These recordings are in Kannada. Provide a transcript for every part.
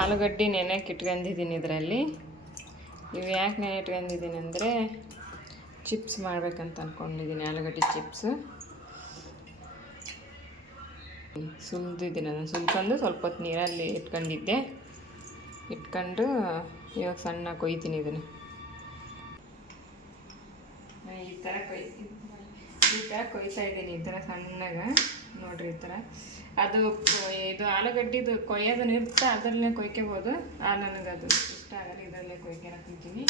ಆಲೂಗಡ್ಡೆ ನೆನೆಯಕ್ಕೆ ಇಟ್ಕೊಂಡಿದ್ದೀನಿ ಇದರಲ್ಲಿ. ಇವು ಯಾಕೆ ನೆನೆ ಇಟ್ಕೊಂಡಿದ್ದೀನಿ ಅಂದರೆ ಚಿಪ್ಸ್ ಮಾಡ್ಬೇಕಂತ ಅಂದ್ಕೊಂಡಿದ್ದೀನಿ. ಆಲೂಗಡ್ಡೆ ಚಿಪ್ಸು ಸುಲಿದಿದ್ದೀನಿ. ನಾನು ಸುಲ್ಕೊಂಡು ಸ್ವಲ್ಪ ಹೊತ್ತು ನೀರಲ್ಲಿ ಇಟ್ಕೊಂಡಿದ್ದೆ. ಇಟ್ಕೊಂಡು ಇವಾಗ ಸಣ್ಣ ಕೊಯ್ತೀನಿ. ಇದನ್ನು ಈ ಥರ ಕೊಯ್ತಾ ಇದ್ದೀನಿ. ಈ ಥರ ಸಣ್ಣಗೆ ನೋಡಿರಿ. ಈ ಥರ ಅದು ಇದು ಆಲೂಗಡ್ಡೆದು ಕೊಯ್ಯೋದನ್ನ ಇರುತ್ತೆ, ಅದರಲ್ಲೇ ಕೊಯ್ಕೋಬೋದು. ನನಗದು ಇಷ್ಟ ಆಗಲ್ಲ, ಇದರಲ್ಲೇ ಕೊಯ್ಕೊಳಕ್ಕಿಂತೀನಿ.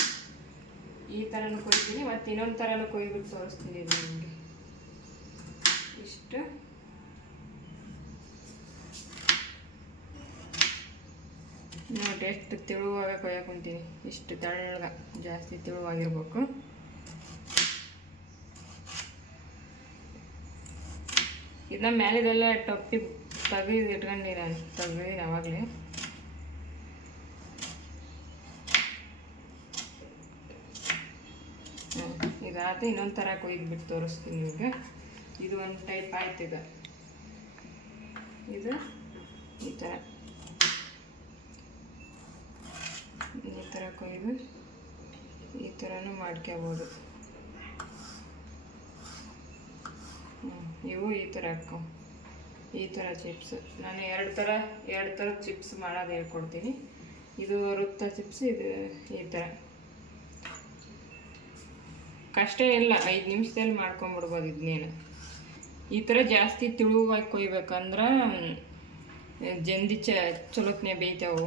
ಈ ಥರನೂ ಕೊಯ್ತೀನಿ, ಮತ್ತು ಇನ್ನೊಂದು ಥರನೂ ಕೊಯ್ಬಿಟ್ಟು ತೋರಿಸ್ತೀನಿ ಇದು ನಿಮಗೆ. ಇಷ್ಟು ನೋಡಿ ಎಷ್ಟು ತೆಳುವಾಗ ಕೊಯ್ಯಾಕೊಂತೀನಿ. ಇಷ್ಟು ತೆಳ್ಳಗ, ಜಾಸ್ತಿ ತೆಳುವಾಗಿರ್ಬೇಕು. ಇದನ್ನ ಮೇಲಿದೆಲ್ಲ ಟೊಪ್ಪಿ ತೆಗೆದು ಇಟ್ಕೊಂಡು ನಾನು ತೆಗ್ದಿದ್ದೀನಿ ಆವಾಗಲೇ. ಇದಾದ ಇನ್ನೊಂದು ಥರ ಕೊಯ್ದುಬಿಟ್ಟು ತೋರಿಸ್ತೀನಿ ನಿಮಗೆ. ಇದು ಒಂದು ಟೈಪ್ ಆಯ್ತು. ಇದು ಈ ಥರ ಕೊಯ್ದು ಈ ಥರನೂ ಮಾಡ್ಕೋಬೋದು. ಇವು ಈ ಥರ ಹಾಕೋ, ಈ ಥರ ಚಿಪ್ಸ್. ನಾನು ಎರಡು ಥರ ಚಿಪ್ಸ್ ಮಾಡೋದು ಹೇಳ್ಕೊಡ್ತೀನಿ. ಇದು ವೃತ್ತ ಚಿಪ್ಸ್, ಇದು ಈ ಥರ. ಕಷ್ಟ ಇಲ್ಲ, 5 ನಿಮಿಷದಲ್ಲಿ ಮಾಡ್ಕೊಂಬಿಡ್ಬೋದು ಇದನ್ನೇನು. ಈ ಥರ ಜಾಸ್ತಿ ತಿಳುವಾಗಿ ಕೊಯ್ಬೇಕಂದ್ರೆ ಜಲ್ದಿ ಚಲೋತ್ನೆ ಬೇಯ್ತಾವು.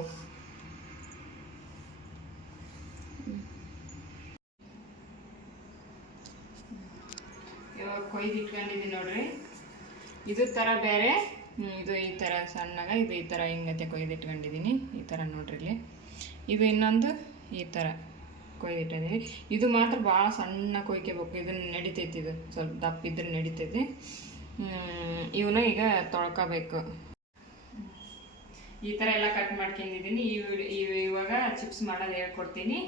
ಇವಾಗ ಕೊಯ್ದು ಇಟ್ಕೊಂಡಿದ್ದೀನಿ ನೋಡ್ರಿ. ಇದು ಥರ ಬೇರೆ, ಇದು ಈ ಥರ ಸಣ್ಣಗ, ಇದು ಈ ಥರ ಹಿಂಗತೆ ಕೊಯ್ದು ಇಟ್ಕೊಂಡಿದ್ದೀನಿ. ಈ ಥರ ನೋಡ್ರಿ ಇಲ್ಲಿ. ಇದು ಇನ್ನೊಂದು ಈ ಥರ ಕೊಯ್ದಿಟ್ಟಿದ್ದೀನಿ. ಇದು ಮಾತ್ರ ಭಾಳ ಸಣ್ಣ ಕೊಯ್ಕೋಬೇಕು. ಇದನ್ನು ನಡಿತೈತಿ, ಇದು ಸ್ವಲ್ಪ ದಪ್ಪ ಇದ್ರೆ ನಡಿತೈತಿ. ಇವನ್ನ ಈಗ ತೊಳ್ಕೋಬೇಕು. ಈ ಥರ ಎಲ್ಲ ಕಟ್ ಮಾಡ್ಕೊಂಡಿದ್ದೀನಿ. ಇವಾಗ ಚಿಪ್ಸ್ ಮಾಡೋದು ಹೇಳ್ಕೊಡ್ತೀನಿ.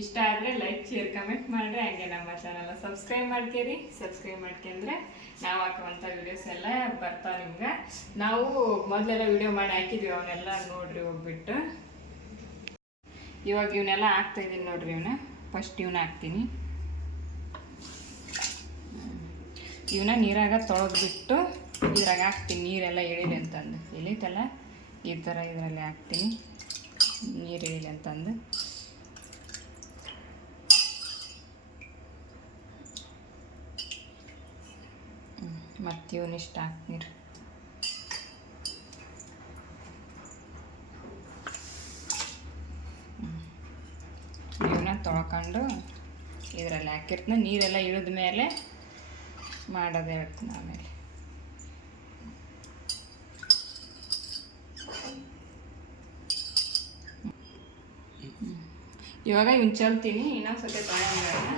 ಇಷ್ಟ ಆದರೆ ಲೈಕ್, ಶೇರ್, ಕಮೆಂಟ್ ಮಾಡಿರಿ. ಹಾಗೆ ನಮ್ಮ ಚಾನಲ್ ಸಬ್ಸ್ಕ್ರೈಬ್ ಮಾಡ್ಕೇರಿ. ಸಬ್ಸ್ಕ್ರೈಬ್ ಮಾಡ್ಕೊಂಡ್ರೆ ನಾವು ಹಾಕುವಂಥ ವಿಡಿಯೋಸ್ ಎಲ್ಲ ಬರ್ತಾವೆ ನಿಮ್ಗೆ. ನಾವು ಮೊದಲೆಲ್ಲ ವಿಡಿಯೋ ಮಾಡಿ ಹಾಕಿದ್ವಿ, ಅವನ್ನೆಲ್ಲ ನೋಡ್ರಿ ಹೋಗ್ಬಿಟ್ಟು. ಇವಾಗ ಇವನ್ನೆಲ್ಲ ಹಾಕ್ತಾಯಿದ್ದೀನಿ ನೋಡ್ರಿ. ಫಸ್ಟ್ ಇವನ್ನ ಹಾಕ್ತೀನಿ. ಇವನ್ನ ನೀರಾಗ ತೊಳೆದ್ಬಿಟ್ಟು ಇದ್ರಾಗ ಹಾಕ್ತೀನಿ. ನೀರೆಲ್ಲ ಇಳಿಲಿ ಅಂತಂದು ಇಳಿತಲ್ಲ, ಈ ಥರ ಇದರಲ್ಲಿ ಹಾಕ್ತೀನಿ, ನೀರು ಇಳಿಲಿ ಅಂತಂದು. ಮತ್ತು ಇವನಿಷ್ಟು ಹಾಕ್ತೀನಿ. ಇವನ್ನ ತೊಳ್ಕೊಂಡು ಇದರಲ್ಲಿ ಹಾಕಿರ್ತೀನಿ. ನೀರೆಲ್ಲ ಇಳಿದ ಮೇಲೆ ಮಾಡೋದು ಹೇಳ್ತೀನಿ ಆಮೇಲೆ. ಇವಾಗ ಇವನ್ನ ಚೆಲ್ತೀನಿ. ಇನ್ನೊಂದು ಸ್ವಲ್ಪ ತೊಳೆಯೋಣ.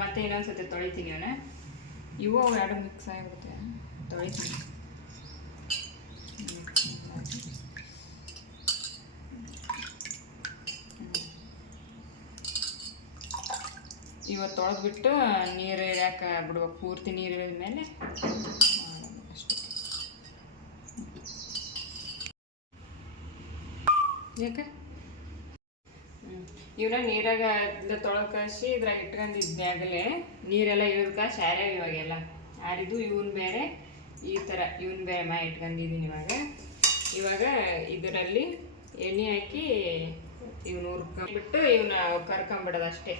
ಮತ್ತೆ ಇನ್ನೊಂದು ಸತಿ ತೊಳಿತೀನಿ. ಇವು ಎರಡು ಮಿಕ್ಸ್ ಆಗಿರುತ್ತೆ, ತೊಳಿತೀನಿ. ಇವತ್ತು ತೊಳೆದ್ಬಿಟ್ಟು ನೀರು ಇಳಿಯಾಕೆ ಬಿಡ್ಬೇಕು. ಪೂರ್ತಿ ನೀರು ಇಳಿದ ಮೇಲೆ ಅಷ್ಟೇ. ಯಾಕೆ ಇವನ್ನ ನೀರಾಗ ತೊಳ್ಕಸಿ ಇದ್ರಾಗ ಇಟ್ಕೊಂಡಿದ್ದೆ. ಆಗಲೇ ನೀರೆಲ್ಲ ಇಳಿದ್ಕ ಶಾರ್ಯಾಗ ಇವಾಗೆಲ್ಲ ಆರಿದು. ಇವನ್ ಬೇರೆ ಈ ಥರ ಇವನ್ ಬೇರೆ ಇಟ್ಕೊಂಡಿದ್ದೀನಿ. ಇವಾಗ ಇದರಲ್ಲಿ ಎಣ್ಣೆ ಹಾಕಿ ಇವನು ಹುರ್ಕೊಂಡ್ಬಿಟ್ಟು ಇವನ್ನ ಕರ್ಕೊಂಬಿಡೋದು ಅಷ್ಟೇ.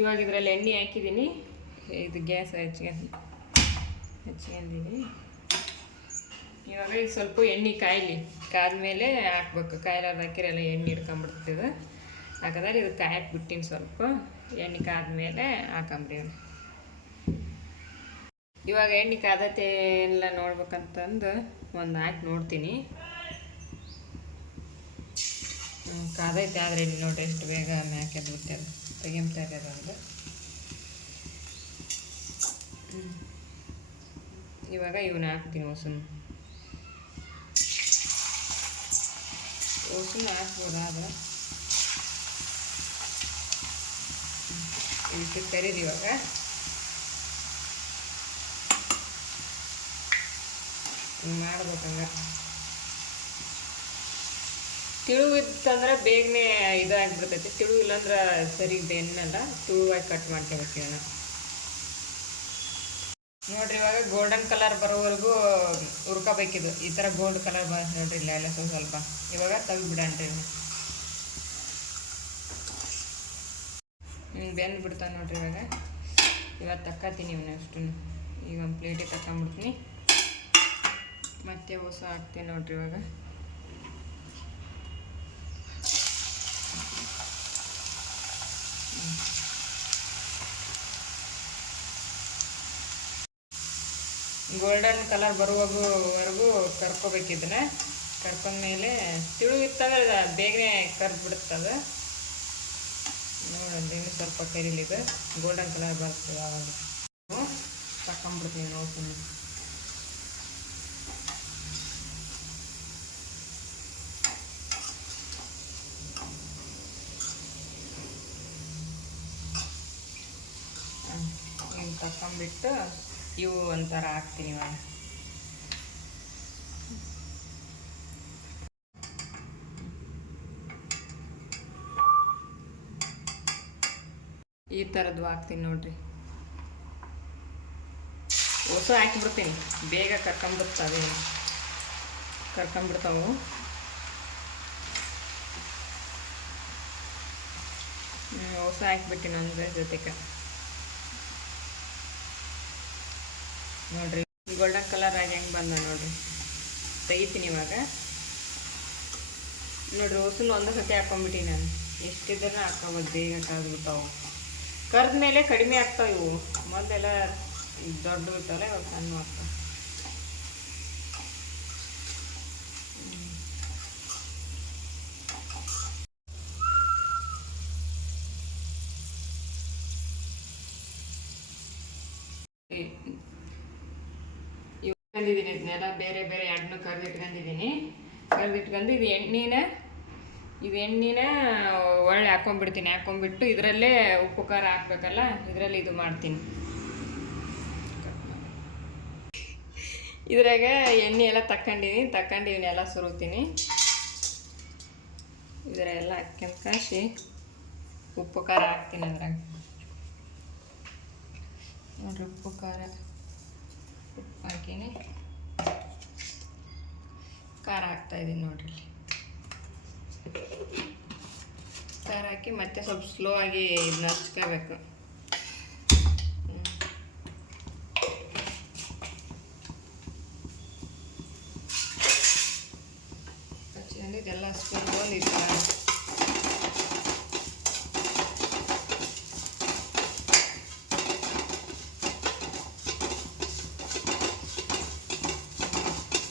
ಇವಾಗ ಇದರಲ್ಲಿ ಎಣ್ಣೆ ಹಾಕಿದ್ದೀನಿ. ಇದು ಗ್ಯಾಸ್ ಹಚ್ಕೊಂಡಿದ್ದೀನಿ. ಇವಾಗ ಇದು ಸ್ವಲ್ಪ ಎಣ್ಣೆ ಕಾದ್ಮೇಲೆ ಹಾಕ್ಬೇಕು. ಕಾಯಿಲಾರ್ದು ಹಾಕಿರಲ್ಲ ಎಣ್ಣೆ ಹಿಡ್ಕೊಂಬಿಡ್ತದೆ. ಹಾಕಿದ್ರೆ ಇದು ಕಾಯಕ್ಕೆ ಬಿಟ್ಟಿನಿ. ಸ್ವಲ್ಪ ಎಣ್ಣೆ ಕಾದ್ಮೇಲೆ ಹಾಕೊಂಬ್ರಿ. ಇವಾಗ ಎಣ್ಣೆ ಕಾದತೆ ಎಲ್ಲ ನೋಡ್ಬೇಕಂತಂದು ಒಂದು ಹಾಕಿ ನೋಡ್ತೀನಿ. ಕಾದೈತೆ. ಆದರೆ ನೋಡ್ರಿ ಎಷ್ಟು ಬೇಗ ಮ್ಯಾಕೆದ್ದು ಬಿಟ್ಟದು, ತೆಗಿತಾ ಇರೋದು. ಇವಾಗ ಇವನ್ನ ಹಾಕ್ತೀನಿ. ಓಸನ್ನ ಹಾಕ್ಬೋದು. ಆದ್ರೆ ಇಟ್ಟು ಕರೀರಿ. ಇವಾಗ ಮಾಡ್ಬೇಕಂಗ ತಿಳುವು ಇತ್ತಂದ್ರೆ ಬೇಗನೆ ಇದಾಗಿಬಿಡ್ತೈತಿ. ತಿಳುವು ಇಲ್ಲಾಂದ್ರೆ ಸರಿ ಬೆನ್ನಲ್ಲ. ತಿಳುವಾಗಿ ಕಟ್ ಮಾಡ್ಕೋಬೇಕು ಇವನ್ನ. ನೋಡ್ರಿ ಇವಾಗ ಗೋಲ್ಡನ್ ಕಲರ್ ಬರೋವರೆಗೂ ಹುರ್ಕೋಬೇಕಿದು. ಈ ಥರ ಗೋಲ್ಡ್ ಕಲರ್ ಬರುತ್ತೆ ನೋಡ್ರಿ. ಇಲ್ಲ ಎಲ್ಲ ಸ್ವಲ್ಪ ಇವಾಗ ತೆಗ್ದುಬಿಡಣ್ರಿ. ಬೆಂದು ಬಿಡ್ತಾವೆ ನೋಡ್ರಿ. ಇವಾಗ ತಕ್ಕತೀನಿ ಇವನ್ನ ಅಷ್ಟು. ಈಗ ಒಂದು ಪ್ಲೇಟಿಗೆ ತಗೊಂಬಿಡ್ತೀನಿ. ಮತ್ತೆ ಹೊಸ ಹಾಕ್ತೀನಿ ನೋಡ್ರಿ. ಇವಾಗ ಗೋಲ್ಡನ್ ಕಲರ್ ಬರುವವರೆಗೂ ಕರ್ಕೋಬೇಕಿದ್ದನ್ನ. ಕರ್ಕೊಂಡ್ಮೇಲೆ ತಿಳು ಇತ್ತಂದ್ರೆ ಬೇಗನೆ ಕರ್ದು ಬಿಡುತ್ತದೆ. ನೋಡೋದು ಇನ್ನೂ ಸ್ವಲ್ಪ ಕರೀಲಿದೆ. ಗೋಲ್ಡನ್ ಕಲರ್ ಬರ್ತದೆ. ಆವಾಗ ತಕೊಂಡ್ಬಿಡ್ತೀನಿ ನೋಡ್ತೀನಿ. ಹಿಂಗೆ ತಕೊಂಡ್ಬಿಟ್ಟು ಇವು ಒಂಥರ ಹಾಕ್ತೀನಿ. ಇವಾಗ ಈ ಥರದ್ದು ಹಾಕ್ತೀನಿ ನೋಡ್ರಿ. ಹೊಸ ಹಾಕಿಬಿಡ್ತೀನಿ. ಬೇಗ ಕರ್ಕೊಂಬಿಡ್ತಾವೆ. ಹೊಸ ಹಾಕ್ಬಿಟ್ಟಿನಿ ಅಂದರೆ ಜೊತೆಗೆ ನೋಡ್ರಿ. ಗೋಲ್ಡನ್ ಕಲರ್ ಆಗಿ ಹೆಂಗೆ ಬಂದ ನೋಡ್ರಿ. ತೆಗಿತೀನಿ ಇವಾಗ. ನೋಡ್ರಿ ಹೊಸಲು ಒಂದು ಸತಿ ಹಾಕೊಂಡ್ಬಿಟ್ಟಿನಿ ನಾನು. ಎಷ್ಟಿದ್ರೆ ಹಾಕೋಬೋದು. ಬೇಗ ಕರೆದ್ಬಿಡ್ತಾವೆ. ಕರೆದ ಮೇಲೆ ಕಡಿಮೆ ಆಗ್ತಾವೆ ಇವು. ಮೊದಲೆಲ್ಲ ದೊಡ್ಡ ಇರ್ತಾವಲ್ಲ, ಇವಾಗ ಸಣ್ಣ ಆಗ್ತಾವೆ. ತಂದಿದ್ದೀನಿ ಇದನ್ನೆಲ್ಲ ಬೇರೆ ಬೇರೆ ಎಣ್ಣೆ ಕರೆದಿಟ್ಕೊಂಡು ಇದು ಎಣ್ಣೆನ ಒಳ್ಳೆ ಹಾಕೊಂಡ್ಬಿಟ್ಟು ಇದರಲ್ಲೇ ಉಪ್ಪು ಖಾರ ಹಾಕ್ಬೇಕಲ್ಲ, ಇದರಲ್ಲಿ ಇದು ಮಾಡ್ತೀನಿ. ಇದ್ರಾಗ ಎಣ್ಣೆ ಎಲ್ಲ ತಕೊಂಡು ಇವನ್ನೆಲ್ಲ ಸುರುತ್ತೀನಿ. ಇದರೆಲ್ಲ ಹಾಕ್ಯಂತ ಕಾಸಿ ಉಪ್ಪು ಖಾರ ಹಾಕ್ತೀನಿ. ಅದ್ರಾಗ ನೋಡ್ರಿ ಉಪ್ಪು ಖಾರ ಹಾಕೀನಿ. ಖಾರ ಹಾಕ್ತಾಯಿದ್ದೀನಿ ನೋಡ್ರಿ. ಖಾರ ಹಾಕಿ ಮತ್ತೆ ಸ್ವಲ್ಪ ಸ್ಲೋ ಆಗಿ ಇದನ್ನ ಹಚ್ಕೋಬೇಕು. ಹಚ್ಕೊಂಡು ಇದೆಲ್ಲ ಸ್ಪೂನ್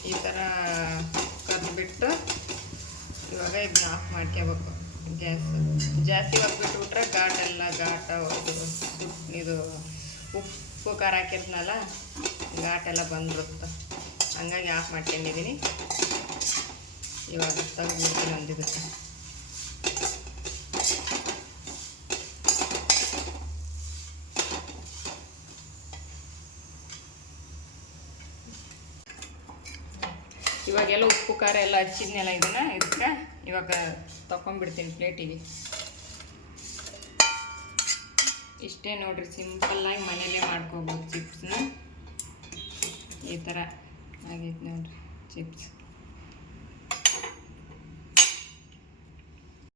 ಈ ಥರ ಕರೆದ್ಬಿಟ್ಟು ಇವಾಗ ಇದನ್ನ ಆಫ್ ಮಾಡ್ಕೋಬೇಕು. ಜಾಸ್ತಿ ಹೊತ್ಬಿಟ್ಬಿಟ್ರೆ ಘಾಟ ಇದು ಉಪ್ಪು ಖಾರ ಹಾಕಿರ್ತೀನಲ್ಲ, ಘಾಟೆಲ್ಲ ಬಂದ್ಬಿಡುತ್ತೆ. ಹಂಗಾಗಿ ಆಫ್ ಮಾಡ್ಕೊಂಡಿದ್ದೀನಿ. ಇವಾಗ ತೆಗೆದ್ಬಿಡ್ತೀನಿ ಒಂದಿದ್ದಕ್ಕೆ. ಇವಾಗೆಲ್ಲ ಉಪ್ಪು ಖಾರ ಎಲ್ಲ ಹಚ್ಚಿದ್ನೆಲ್ಲ ಇದಕ್ಕೆ ಇವಾಗ ತಗೊಂಡ್ಬಿಡ್ತೀನಿ ಪ್ಲೇಟಿಗೆ. ಇಷ್ಟೇ ನೋಡ್ರಿ, ಸಿಂಪಲ್ಲಾಗಿ ಮನೇಲೇ ಮಾಡ್ಕೋಬೋದು ಚಿಪ್ಸ್ನ. ಈ ಥರ ಆಗೈತೆ ನೋಡ್ರಿ ಚಿಪ್ಸ್.